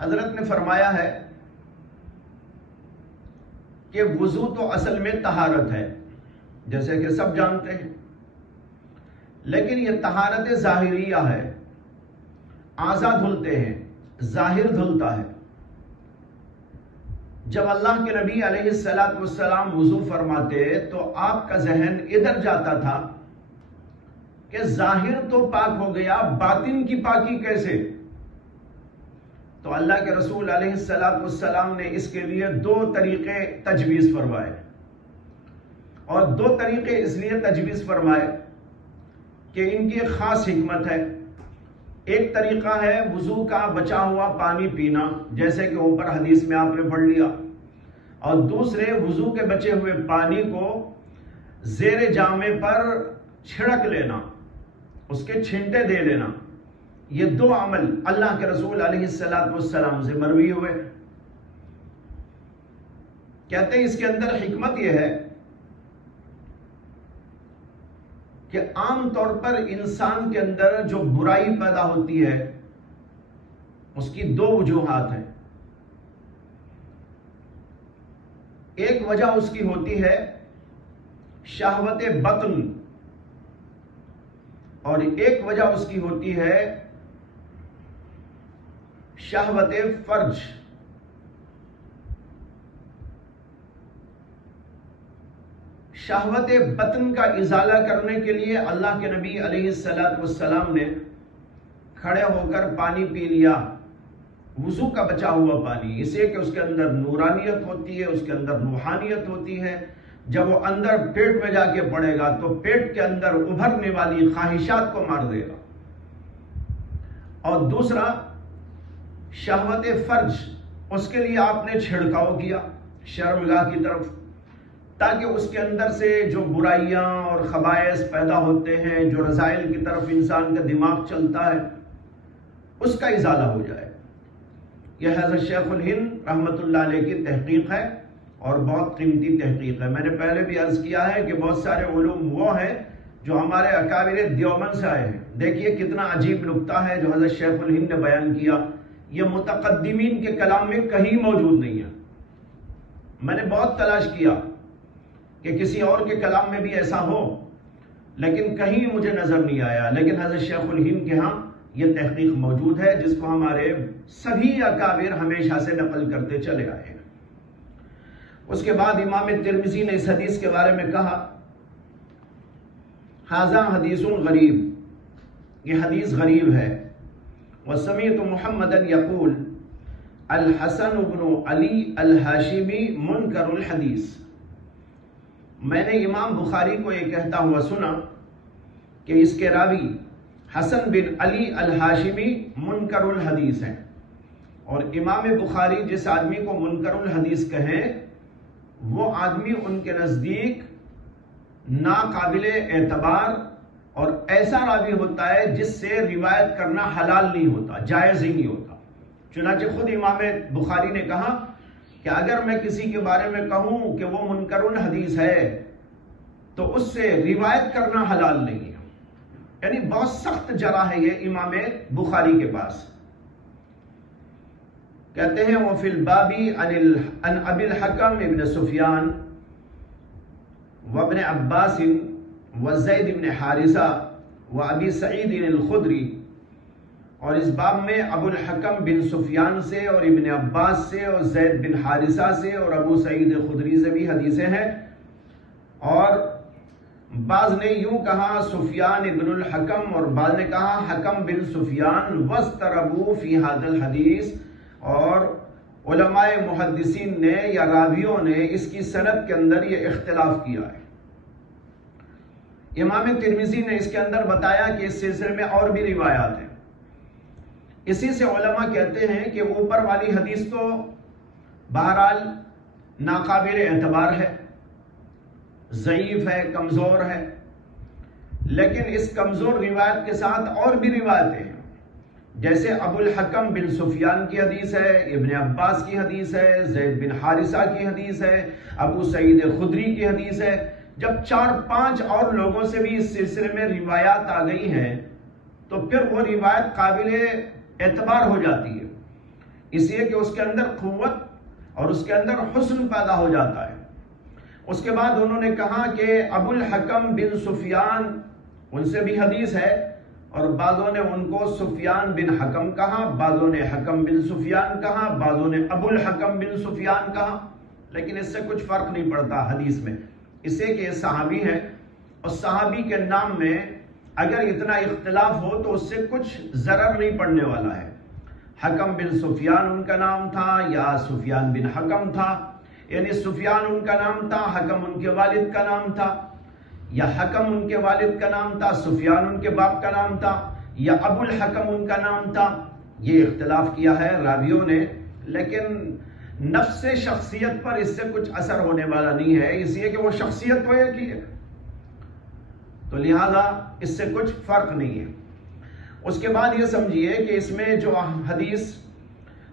حضرت نے فرمایا ہے کہ وضو تو اصل میں طہارت ہے، جیسے کہ سب جانتے ہیں، لیکن یہ طہارت ظاہریہ ہے، اعضاء دھلتے ہیں، ظاہر دھلتا ہے۔ جب اللہ کے نبی علیہ السلام وضو فرماتے تو آپ کا ذہن ادھر جاتا تھا کہ ظاہر تو پاک ہو گیا، باطن کی پاکی کیسے؟ تو اللہ کے رسول علیہ السلام نے اس کے لیے 2 طریقے تجویز فرمائے، اور 2 طریقے اس لیے تجویز فرمائے کہ ان کی خاص حکمت ہے۔ ایک طریقہ ہے وضو کا بچا ہوا پانی پینا، جیسے کہ اوپر حدیث میں آپ نے پڑھ لیا، اور دوسرے وضو کے بچے ہوئے پانی کو زیر جامے پر چھڑک لینا، اس کے چھینٹے دے لینا۔ یہ 2 عمل اللہ کے رسول علیہ السلام سے مروی ہوئے۔ کہتے ہیں اس کے اندر حکمت یہ ہے کہ عام طور پر انسان کے اندر جو برائی پیدا ہوتی ہے اس کی 2 وجوہات ہیں۔ ایک وجہ اس کی ہوتی ہے شہوت بطن، اور ایک وجہ اس کی ہوتی ہے شہوت فرج۔ شہوت بطن کا ازالہ کرنے کے لیے اللہ کے نبی علیہ السلام نے کھڑے ہو کر پانی پی لیا، وضو کا بچا ہوا پانی، اسے کہ اس کے اندر نورانیت ہوتی ہے، اس کے اندر روحانیت ہوتی ہے۔ جب وہ اندر پیٹ میں جا کے پڑے گا تو پیٹ کے اندر ابھرنے والی خواہشات کو مار دے گا۔ اور دوسرا شہوت فرج، اس کے لیے آپ نے چھڑکاؤ کیا شرمگاہ کی طرف، تاکہ اس کے اندر سے جو برائیاں اور خبائث پیدا ہوتے ہیں، جو رذائل کی طرف انسان کا دماغ چلتا ہے، اس کا ازالہ ہو جائے۔ یہ حضرت شیخ الہند رحمت اللہ علیہ کی تحقیق ہے اور بہت قیمتی تحقیق ہے۔ میں نے پہلے بھی عرض کیا ہے کہ بہت سارے علوم وہ ہیں جو ہمارے اکابر دیوبند سے آئے ہیں۔ دیکھیے کتنا عجیب نکتہ ہے جو حضرت شیخ الہند نے بیان کیا، یہ متقدمین کے کلام میں کہیں موجود نہیں ہے۔ میں نے بہت تلاش کیا کہ کسی اور کے کلام میں بھی ایسا ہو، لیکن کہیں مجھے نظر نہیں آیا، لیکن حضرت شیخ الہند کے ہاں یہ تحقیق موجود ہے، جس کو ہمارے سبھی اکابر ہمیشہ سے نقل کرتے چلے آئے ہیں۔ اس کے بعد امام ترمذی نے اس حدیث کے بارے میں کہا، ھذا حدیث غریب، یہ حدیث غریب ہے۔ وسمعت محمدا یقول الحسن بن علی الہاشمی منکر الحدیث، میں نے امام بخاری کو یہ کہتا ہوا سنا کہ اس کے راوی حسن بن علی الہاشمی منکر الحدیث ہیں، اور امام بخاری جس آدمی کو منکر الحدیث کہیں وہ آدمی ان کے نزدیک ناقابل اعتبار اور ایسا راوی ہوتا ہے جس سے روایت کرنا حلال نہیں ہوتا، جائز ہی نہیں ہوتا۔ چنانچہ خود امام بخاری نے کہا کہ اگر میں کسی کے بارے میں کہوں کہ وہ منکر الحدیث ہے تو اس سے روایت کرنا حلال نہیں ہے، یعنی بہت سخت جرح ہے یہ امام بخاری کے پاس۔ کہتے ہیں وفی البابی عن ابی الحکم ابن سفیان وابن عباس وزید بن حارثہ وابی سعید الخدری، اور اس باب میں ابو الحکم بن سفیان سے اور ابن عباس سے اور زید بن حارثہ سے اور ابو سعید خدری سے بھی حدیثیں ہیں، اور بعض نے یوں کہا سفیان ابن الحکم، اور بعض نے کہا حکم بن سفیان، واضطربوا فی ھذا الحدیث، اور علماء محدثین نے یا راویوں نے اس کی سند کے اندر یہ اختلاف کیا ہے۔ امام ترمذی نے اس کے اندر بتایا کہ اس سلسلے میں اور بھی روایات ہیں۔ اسی سے علماء کہتے ہیں کہ اوپر والی حدیث تو بہرحال ناقابل اعتبار ہے، ضعیف ہے، کمزور ہے، لیکن اس کمزور روایت کے ساتھ اور بھی روایتیں ہیں، جیسے ابو الحکم بن سفیان کی حدیث ہے، ابن عباس کی حدیث ہے، زید بن حارثہ کی حدیث ہے، ابو سعید خدری کی حدیث ہے۔ جب 4-5 اور لوگوں سے بھی اس سلسلے میں روایات آ گئی ہیں تو پھر وہ روایت قابل اعتبار ہو جاتی ہے، اس لیے کہ اس کے اندر قوت اور اس کے اندر حسن پیدا ہو جاتا ہے۔ اس کے بعد انہوں نے کہا کہ ابو الحکم بن سفیان، ان سے بھی حدیث ہے، اور بعضوں نے ان کو سفیان بن حکم کہا، بعضوں نے حکم بن سفیان کہا، بعضوں نے ابو الحکم بن سفیان کہا، لیکن اس سے کچھ فرق نہیں پڑتا حدیث میں، اس سے کہ یہ صحابی ہے، اور صحابی کے نام میں اگر اتنا اختلاف ہو تو اس سے کچھ ضرر نہیں پڑنے والا ہے۔ حکم بن سفیان ان کا نام تھا یا سفیان بن حکم تھا، یعنی سفیان ان کا نام تھا، حکم ان کے والد کا نام تھا، یا حکم ان کے والد کا نام تھا، سفیان ان کے باپ کا نام تھا، یا ابو الحکم ان کا نام تھا، یہ اختلاف کیا ہے راویوں نے، لیکن نفس شخصیت پر اس سے کچھ اثر ہونے والا نہیں ہے، اس لیے کہ وہ شخصیت تو ایک ہی ہے، تو لہذا اس سے کچھ فرق نہیں ہے۔ اس کے بعد یہ سمجھیے کہ اس میں جو حدیث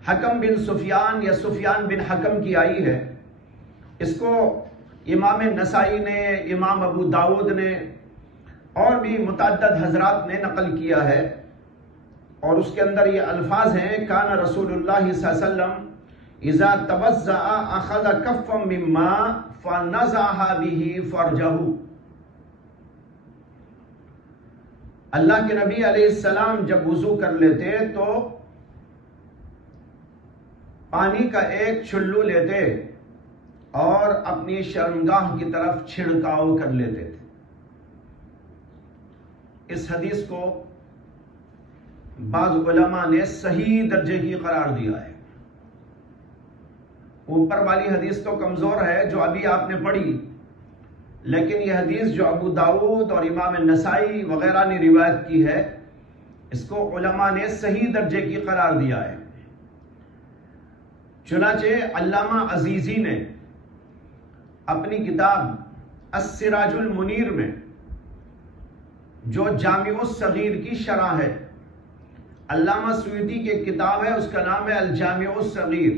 حکم بن سفیان یا سفیان بن حکم کی آئی ہے، اس کو امام نسائی نے، امام ابو داود نے اور بھی متعدد حضرات نے نقل کیا ہے، اور اس کے اندر یہ الفاظ ہیں کان رسول اللہ صلی اللہ علیہ وسلم اذا توضأ اخذ کفا من ماء فنزع به فرجہ. اللہ کے نبی علیہ السلام جب وضو کر لیتے تو پانی کا ایک چلو لیتے اور اپنی شرمگاہ کی طرف چھڑکاؤ کر لیتے تھے. اس حدیث کو بعض علماء نے صحیح درجے کی قرار دیا ہے. اوپر والی حدیث تو کمزور ہے جو ابھی آپ نے پڑھی، لیکن یہ حدیث جو ابو داؤد اور امام النسائی وغیرہ نے روایت کی ہے، اس کو علماء نے صحیح درجے کی قرار دیا ہے. چنانچہ علامہ عزیزی نے اپنی کتاب السراج المنیر میں، جو جامع الصغیر کی شرح ہے، علامہ سیوطی کی کتاب ہے، اس کا نام ہے الجامع الصغیر،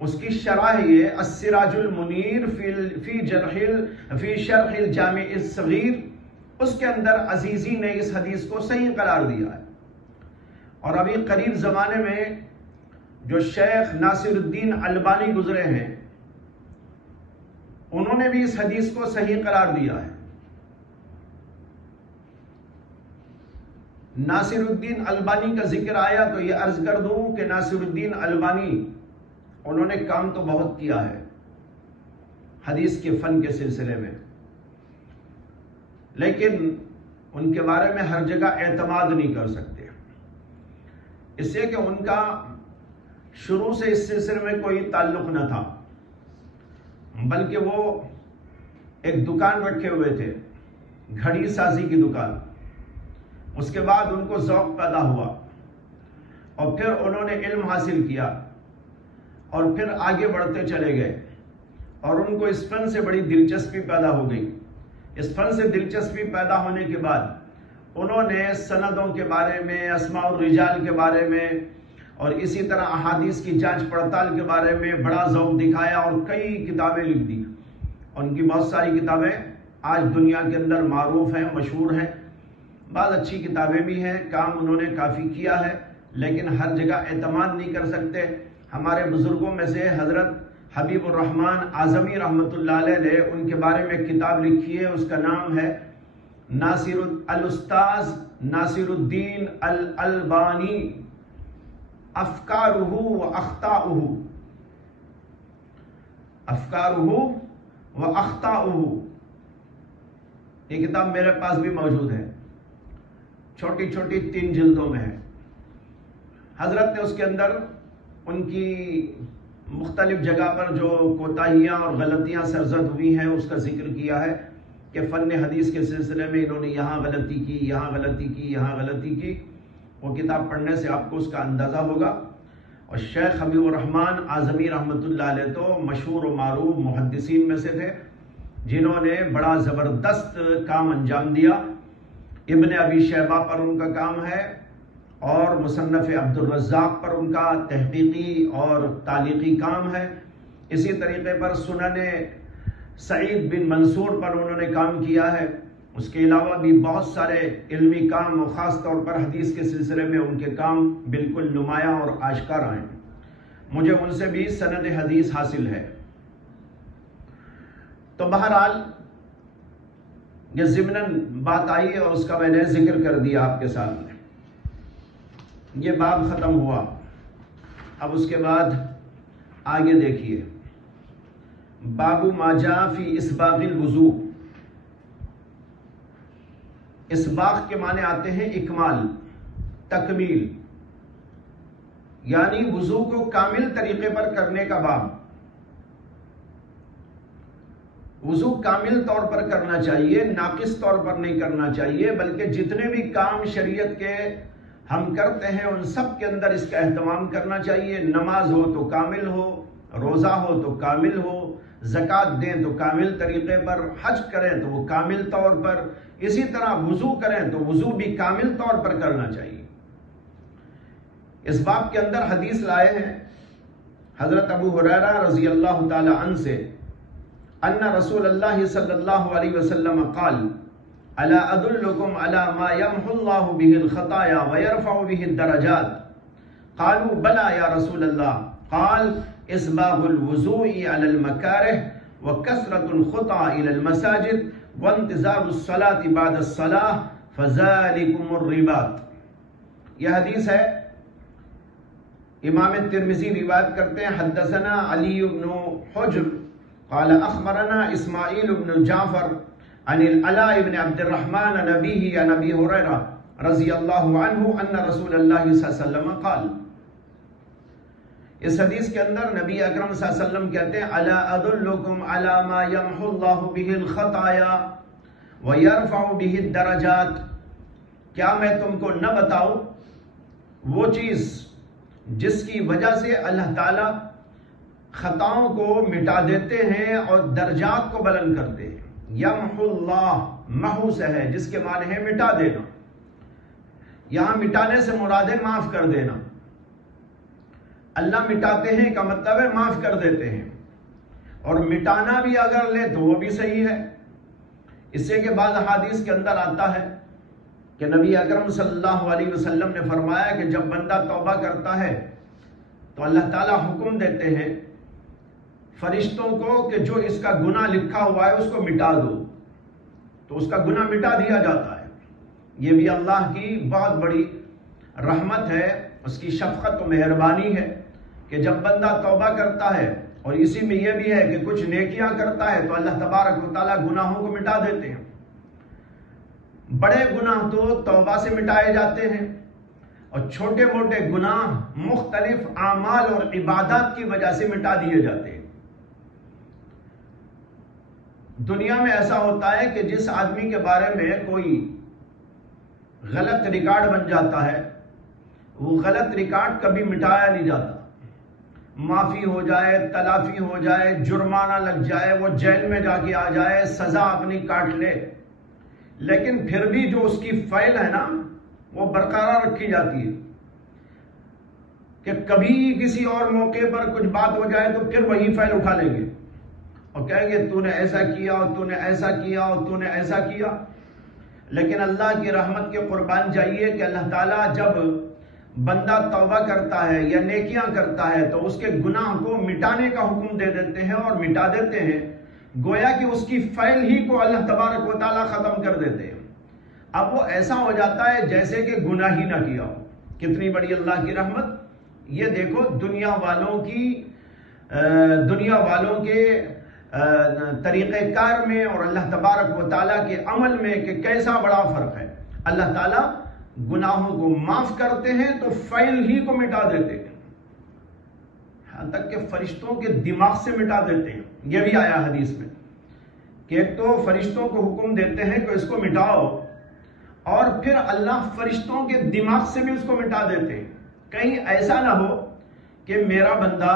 اس کی شرح ہے یہ السراج المنیر فی شرح الجامع الصغیر. اس کے اندر عزیزی نے اس حدیث کو صحیح قرار دیا ہے. اور ابھی قریب زمانے میں جو شیخ ناصر الدین البانی گزرے ہیں، انہوں نے بھی اس حدیث کو صحیح قرار دیا ہے. ناصر الدین البانی کا ذکر آیا تو یہ عرض کر دوں کہ ناصر الدین البانی انہوں نے کام تو بہت کیا ہے حدیث کے فن کے سلسلے میں، لیکن ان کے بارے میں ہر جگہ اعتماد نہیں کر سکتے، اس لیے کہ ان کا شروع سے اس سلسلے میں کوئی تعلق نہ تھا، بلکہ وہ ایک دکان رکھے ہوئے تھے، گھڑی سازی کی دکان. اس کے بعد ان کو ذوق پیدا ہوا اور پھر انہوں نے علم حاصل کیا اور پھر آگے بڑھتے چلے گئے، اور ان کو اس فن سے بڑی دلچسپی پیدا ہو گئی. اس فن سے دلچسپی پیدا ہونے کے بعد انہوں نے سندوں کے بارے میں، اسماء الرجال کے بارے میں، اور اسی طرح احادیث کی جانچ پڑتال کے بارے میں بڑا ذوق دکھایا اور کئی کتابیں لکھ دی. ان کی بہت ساری کتابیں آج دنیا کے اندر معروف ہیں، مشہور ہیں. بعض اچھی کتابیں بھی ہیں، کام انہوں نے کافی کیا ہے، لیکن ہر جگہ اعتماد نہیں کر سکتے. ہمارے بزرگوں میں سے حضرت حبیب الرحمن اعظمی رحمۃ اللہ علیہ نے ان کے بارے میں کتاب لکھی ہے، اس کا نام ہے الاستاذ ناصر الدین الالبانی افکارہ و اخطاؤہ. افکارہ و اخطاؤہ، یہ کتاب میرے پاس بھی موجود ہے، چھوٹی چھوٹی 3 جلدوں میں ہے. حضرت نے اس کے اندر ان کی مختلف جگہ پر جو کوتاہیاں اور غلطیاں سرزد ہوئی ہیں اس کا ذکر کیا ہے کہ فن حدیث کے سلسلے میں انہوں نے یہاں غلطی کی، یہاں غلطی کی، یہاں غلطی کی. وہ کتاب پڑھنے سے آپ کو اس کا اندازہ ہوگا. اور شیخ حبیب الرحمن اعظمی رحمۃ اللہ علیہ تو مشہور و معروف محدثین میں سے تھے جنہوں نے بڑا زبردست کام انجام دیا. ابن ابی شیبہ پر ان کا کام ہے، اور مصنف عبد الرزاق پر ان کا تحقیقی اور تعلیقی کام ہے. اسی طریقے پر سنن سعید بن منصور پر انہوں نے کام کیا ہے. اس کے علاوہ بھی بہت سارے علمی کام، اور خاص طور پر حدیث کے سلسلے میں ان کے کام بالکل نمایاں اور آشکار ہیں. مجھے ان سے بھی سند حدیث حاصل ہے. تو بہرحال یہ ضمناً بات آئی اور اس کا میں نے ذکر کر دیا آپ کے سامنے. یہ باب ختم ہوا. اب اس کے بعد آگے دیکھیے، باب ما جاء فی اسباغ الوضوء. اسباغ کے معنی آتے ہیں اکمال، تکمیل، یعنی وضو کو کامل طریقے پر کرنے کا باب. وضو کامل طور پر کرنا چاہیے، ناقص طور پر نہیں کرنا چاہیے، بلکہ جتنے بھی کام شریعت کے ہم کرتے ہیں ان سب کے اندر اس کا اہتمام کرنا چاہیے. نماز ہو تو کامل ہو، روزہ ہو تو کامل ہو، زکوٰۃ دیں تو کامل طریقے پر، حج کریں تو وہ کامل طور پر، اسی طرح وضو کریں تو وضو بھی کامل طور پر کرنا چاہیے. اس باب کے اندر حدیث لائے ہیں حضرت ابو ہریرہ رضی اللہ تعالی عنہ سے، ان رسول اللہ صلی اللہ علیہ وسلم قال الا ادلکم علی ما یمحو اللہ بہ الخطایا ویرفع بہ الدرجات. قالوا بلی یا رسول اللہ. قال اسباغ الوضوء علی المکارہ وکثرۃ الخطى الی المساجد وانتظار الصلاة بعد الصلاة فذلکم الرباط. یہ حدیث ہے، امام ترمذی روایت کرتے ہیں، حدثنا علی بن حجر قال اخبرنا اسماعیل بن جعفر عن العلاء بن عبد الرحمن عن ابیہ عن ابی ہریرہ رضی اللہ عنہ ان رسول اللہ صلی اللہ علیہ وسلم قال. اس حدیث کے اندر نبی اکرم صلی اللہ علیہ وسلم کہتے ہیں الا ادلکم علی ما یمحو اللہ بہ الخطایا ویرفع بہ الدرجات، کیا میں تم کو نہ بتاؤں وہ چیز جس کی وجہ سے اللہ تعالی خطاؤں کو مٹا دیتے ہیں اور درجات کو بلند کرتے ہیں. یمحو اللہ، محو سے ہے جس کے معنی ہے مٹا دینا، یہاں مٹانے سے مراد ہے معاف کر دینا. اللہ مٹاتے ہیں کا مطلب ہے معاف کر دیتے ہیں، اور مٹانا بھی اگر لے تو وہ بھی صحیح ہے. اس سے کے بعد حدیث کے اندر آتا ہے کہ نبی اکرم صلی اللہ علیہ وسلم نے فرمایا کہ جب بندہ توبہ کرتا ہے تو اللہ تعالیٰ حکم دیتے ہیں فرشتوں کو کہ جو اس کا گناہ لکھا ہوا ہے اس کو مٹا دو، تو اس کا گناہ مٹا دیا جاتا ہے. یہ بھی اللہ کی بہت بڑی رحمت ہے، اس کی شفقت و مہربانی ہے کہ جب بندہ توبہ کرتا ہے، اور اسی میں یہ بھی ہے کہ کچھ نیکیاں کرتا ہے تو اللہ تبارک و تعالیٰ گناہوں کو مٹا دیتے ہیں. بڑے گناہ تو توبہ سے مٹائے جاتے ہیں، اور چھوٹے موٹے گناہ مختلف اعمال اور عبادات کی وجہ سے مٹا دیے جاتے ہیں. دنیا میں ایسا ہوتا ہے کہ جس آدمی کے بارے میں کوئی غلط ریکارڈ بن جاتا ہے، وہ غلط ریکارڈ کبھی مٹایا نہیں جاتا. معافی ہو جائے، تلافی ہو جائے، جرمانہ لگ جائے، وہ جیل میں جا کے آ جائے، سزا اپنی کاٹ لے، لیکن پھر بھی جو اس کی فائل ہے نا وہ برقرار رکھی جاتی ہے کہ کبھی کسی اور موقع پر کچھ بات ہو جائے تو پھر وہی فائل اٹھا لیں گے اور کہیں گے تو نے ایسا کیا اور تو نے ایسا کیا اور تو نے ایسا کیا. لیکن اللہ کی رحمت کے قربان جائیے کہ اللہ تعالیٰ جب بندہ توبہ کرتا ہے یا نیکیاں کرتا ہے تو اس کے گناہ کو مٹانے کا حکم دے دیتے ہیں اور مٹا دیتے ہیں، گویا کہ اس کی فائل ہی کو اللہ تبارک و تعالیٰ ختم کر دیتے ہیں. اب وہ ایسا ہو جاتا ہے جیسے کہ گناہ ہی نہ کیا ہو. کتنی بڑی اللہ کی رحمت. یہ دیکھو دنیا والوں کے طریقہ کار میں اور اللہ تبارک و تعالیٰ کے عمل میں کہ کیسا بڑا فرق ہے. اللہ تعالیٰ گناہوں کو معاف کرتے ہیں تو فائل ہی کو مٹا دیتے ہیں، یہاں تک کہ فرشتوں کے دماغ سے مٹا دیتے ہیں. یہ بھی آیا حدیث میں کہ ایک تو فرشتوں کو حکم دیتے ہیں کہ اس کو مٹاؤ، اور پھر اللہ فرشتوں کے دماغ سے بھی اس کو مٹا دیتے ہیں. کہیں ایسا نہ ہو کہ میرا بندہ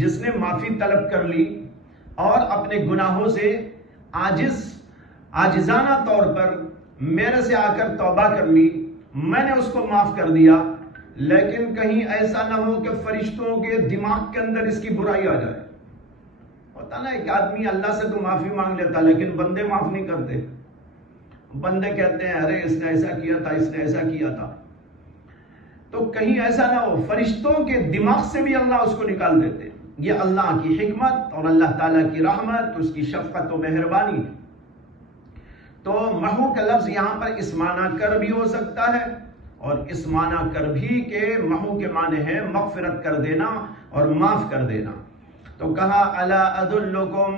جس نے معافی طلب کر لی اور اپنے گناہوں سے عاجزانہ طور پر میرے سے آ کر توبہ کر لی، میں نے اس کو معاف کر دیا، لیکن کہیں ایسا نہ ہو کہ فرشتوں کے دماغ کے اندر اس کی برائی آ جائے. ہوتا نا ایک آدمی اللہ سے تو معافی مانگ لیتا لیکن بندے معاف نہیں کرتے. بندے کہتے ہیں ارے اس نے ایسا کیا تھا، اس نے ایسا کیا تھا. تو کہیں ایسا نہ ہو فرشتوں کے دماغ سے بھی اللہ اس کو نکال دیتے. یہ اللہ کی حکمت اور اللہ تعالیٰ کی رحمت، اس کی شفقت و مہربانی. تو محو کا لفظ یہاں پر اس معنی کر بھی ہو سکتا ہے اور اس معنی کر بھی کہ محو کے معنی ہے مغفرت کر دینا اور معاف کر دینا. تو کہا الا ادلکم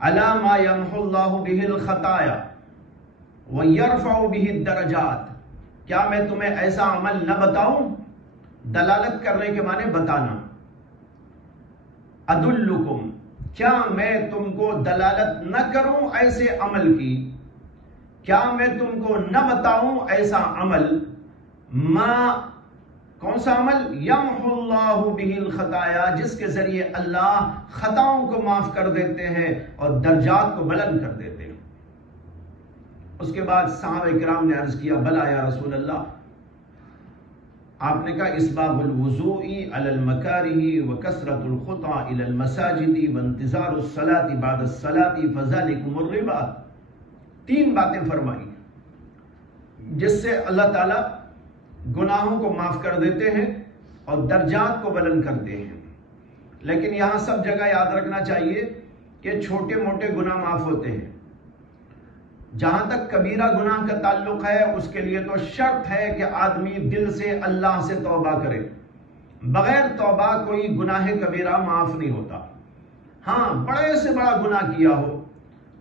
علی ما یمحو اللہ بہ الخطایا ویرفع بہ الدرجات، کیا میں تمہیں ایسا عمل نہ بتاؤں؟ دلالت کرنے کے معنی بتانا. ادلکم، کیا میں تم کو دلالت نہ کروں ایسے عمل کی؟ کیا میں تم کو نہ بتاؤں ایسا عمل؟ کون سا عمل؟ یمحو اللہ بہ الخطایا، جس کے ذریعے اللہ خطاؤں کو معاف کر دیتے ہیں اور درجات کو بلند کر دیتے ہیں. اس کے بعد صحابہ کرام نے عرض کیا بلا یا رسول اللہ. آپ نے کہا اسباغ الوضوء علی المکارہ وکثرۃ الخطى الی المساجد وانتظار الصلاة بعد الصلاة فذلکم الرباط. 3 باتیں فرمائی جس سے اللہ تعالیٰ گناہوں کو معاف کر دیتے ہیں اور درجات کو بلند کرتے ہیں. لیکن یہاں سب جگہ یاد رکھنا چاہیے کہ چھوٹے موٹے گناہ معاف ہوتے ہیں. جہاں تک کبیرہ گناہ کا تعلق ہے اس کے لیے تو شرط ہے کہ آدمی دل سے اللہ سے توبہ کرے. بغیر توبہ کوئی گناہ کبیرہ معاف نہیں ہوتا. ہاں بڑے سے بڑا گناہ کیا ہو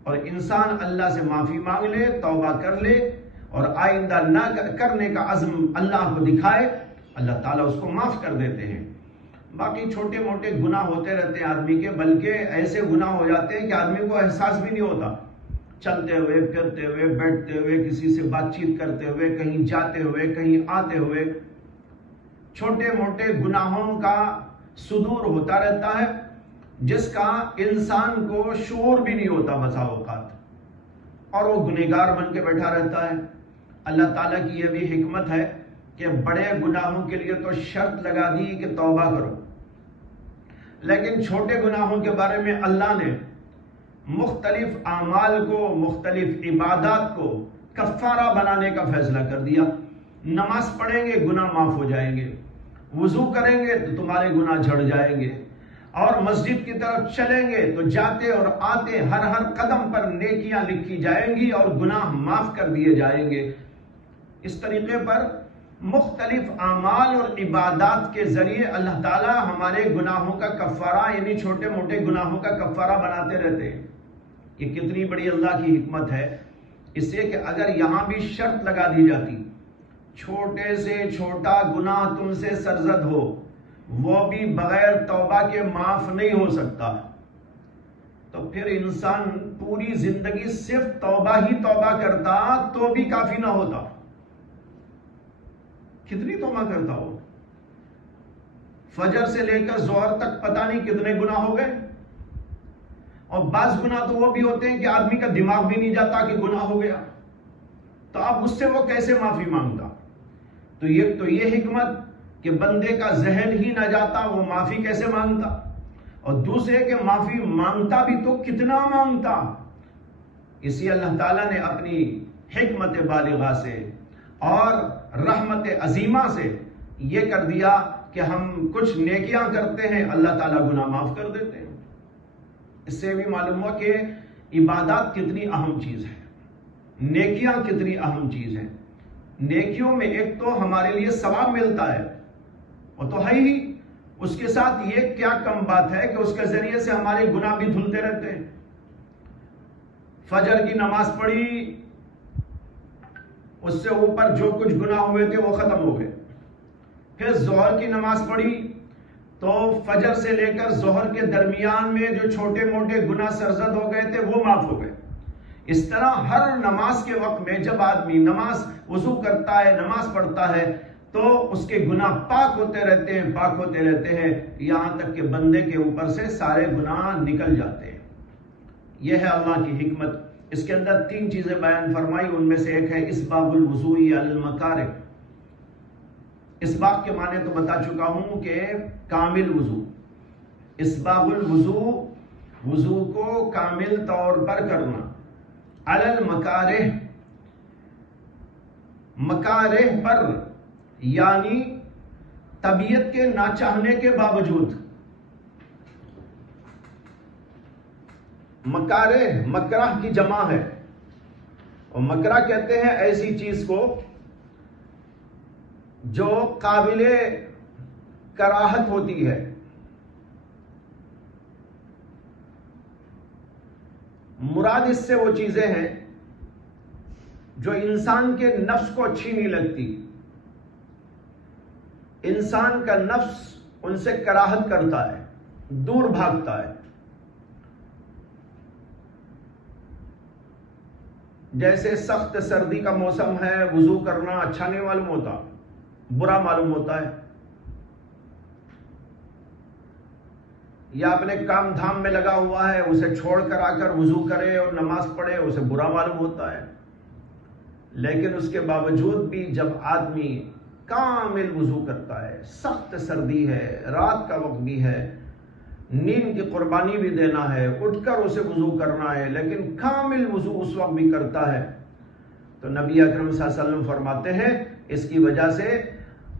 اور انسان اللہ سے معافی مانگ لے, توبہ کر لے اور آئندہ نہ کرنے کا عزم اللہ کو دکھائے, اللہ تعالیٰ اس کو معاف کر دیتے ہیں. باقی چھوٹے موٹے گناہ ہوتے رہتے ہیں آدمی کے, بلکہ ایسے گناہ ہو جاتے ہیں کہ آدمی کو احساس بھی نہیں ہوتا. چلتے ہوئے, پھرتے ہوئے, بیٹھتے ہوئے, کسی سے بات چیت کرتے ہوئے, کہیں جاتے ہوئے, کہیں آتے ہوئے, چھوٹے موٹے گناہوں کا صدور ہوتا رہتا ہے جس کا انسان کو شعور بھی نہیں ہوتا بسا اوقات, اور وہ گنہگار بن کے بیٹھا رہتا ہے. اللہ تعالیٰ کی یہ بھی حکمت ہے کہ بڑے گناہوں کے لیے تو شرط لگا دی کہ توبہ کرو, لیکن چھوٹے گناہوں کے بارے میں اللہ نے مختلف اعمال کو, مختلف عبادات کو کفارہ بنانے کا فیصلہ کر دیا. نماز پڑھیں گے گناہ معاف ہو جائیں گے, وضو کریں گے تو تمہارے گناہ جھڑ جائیں گے, اور مسجد کی طرف چلیں گے تو جاتے اور آتے ہر قدم پر نیکیاں لکھی جائیں گی اور گناہ معاف کر دیے جائیں گے. اس طریقے پر مختلف اعمال اور عبادات کے ذریعے اللہ تعالیٰ ہمارے گناہوں کا کفارہ یعنی چھوٹے موٹے گناہوں کا کفارہ بناتے رہتے ہیں. یہ کتنی بڑی اللہ کی حکمت ہے. اس سے کہ اگر یہاں بھی شرط لگا دی جاتی چھوٹے سے چھوٹا گناہ تم سے سرزد ہو وہ بھی بغیر توبہ کے معاف نہیں ہو سکتا, تو پھر انسان پوری زندگی صرف توبہ ہی توبہ کرتا تو بھی کافی نہ ہوتا. کتنی توبہ کرتا ہو, فجر سے لے کر ظہر تک پتہ نہیں کتنے گناہ ہو گئے, اور بعض گناہ تو وہ بھی ہوتے ہیں کہ آدمی کا دماغ بھی نہیں جاتا کہ گناہ ہو گیا, تو اب اس سے وہ کیسے معافی مانگتا. تو یہ حکمت کہ بندے کا ذہن ہی نہ جاتا وہ معافی کیسے مانگتا, اور دوسرے کے معافی مانگتا بھی تو کتنا مانگتا. اسی اللہ تعالیٰ نے اپنی حکمت بالغہ سے اور رحمت عظیمہ سے یہ کر دیا کہ ہم کچھ نیکیاں کرتے ہیں اللہ تعالیٰ گناہ معاف کر دیتے ہیں. اس سے بھی معلوم ہوا کہ عبادات کتنی اہم چیز ہے, نیکیاں کتنی اہم چیز ہیں. نیکیوں میں ایک تو ہمارے لیے ثواب ملتا ہے, وہ تو ہے ہی, اس کے ساتھ یہ کیا کم بات ہے کہ اس کے ذریعے سے ہمارے گناہ بھی دھلتے رہتے ہیں. فجر کی نماز پڑھی, اس سے اوپر جو کچھ گناہ ہوئے تھے وہ ختم ہو گئے. پھر ظہر کی نماز پڑھی تو فجر سے لے کر ظہر کے درمیان میں جو چھوٹے موٹے گناہ سرزد ہو گئے تھے وہ معاف ہو گئے. اس طرح ہر نماز کے وقت میں جب آدمی نماز وضو کرتا ہے, نماز پڑھتا ہے, تو اس کے گناہ پاک ہوتے رہتے ہیں, پاک ہوتے رہتے ہیں, یہاں تک کہ بندے کے اوپر سے سارے گناہ نکل جاتے ہیں. یہ ہے اللہ کی حکمت. اس کے اندر 3 چیزیں بیان فرمائی, ان میں سے ایک ہے اسباغ الوضوء علی المکارہ. اسباغ کے معنی تو بتا چکا ہوں کہ کامل وضو. اسباغ الوضوء, وضو کو کامل طور پر کرنا. علی المکارہ, مکارہ پر یعنی طبیعت کے نہ چاہنے کے باوجود. مکارہ مکرہ کی جمع ہے, اور مکرہ کہتے ہیں ایسی چیز کو جو قابل کراہت ہوتی ہے. مراد اس سے وہ چیزیں ہیں جو انسان کے نفس کو اچھی نہیں لگتی. انسان کا نفس ان سے کراہت کرتا ہے, دور بھاگتا ہے. جیسے سخت سردی کا موسم ہے, وضو کرنا اچھا نہیں معلوم ہوتا, برا معلوم ہوتا ہے. یا اپنے کام دھام میں لگا ہوا ہے, اسے چھوڑ کر آ کر وضو کرے اور نماز پڑھے, اسے برا معلوم ہوتا ہے. لیکن اس کے باوجود بھی جب آدمی کامل وضو کرتا ہے, سخت سردی ہے, رات کا وقت بھی ہے, نیند کی قربانی بھی دینا ہے, اٹھ کر اسے وضو کرنا ہے, لیکن کامل وضو اس وقت بھی کرتا ہے, تو نبی اکرم صلی اللہ علیہ وسلم فرماتے ہیں اس کی وجہ سے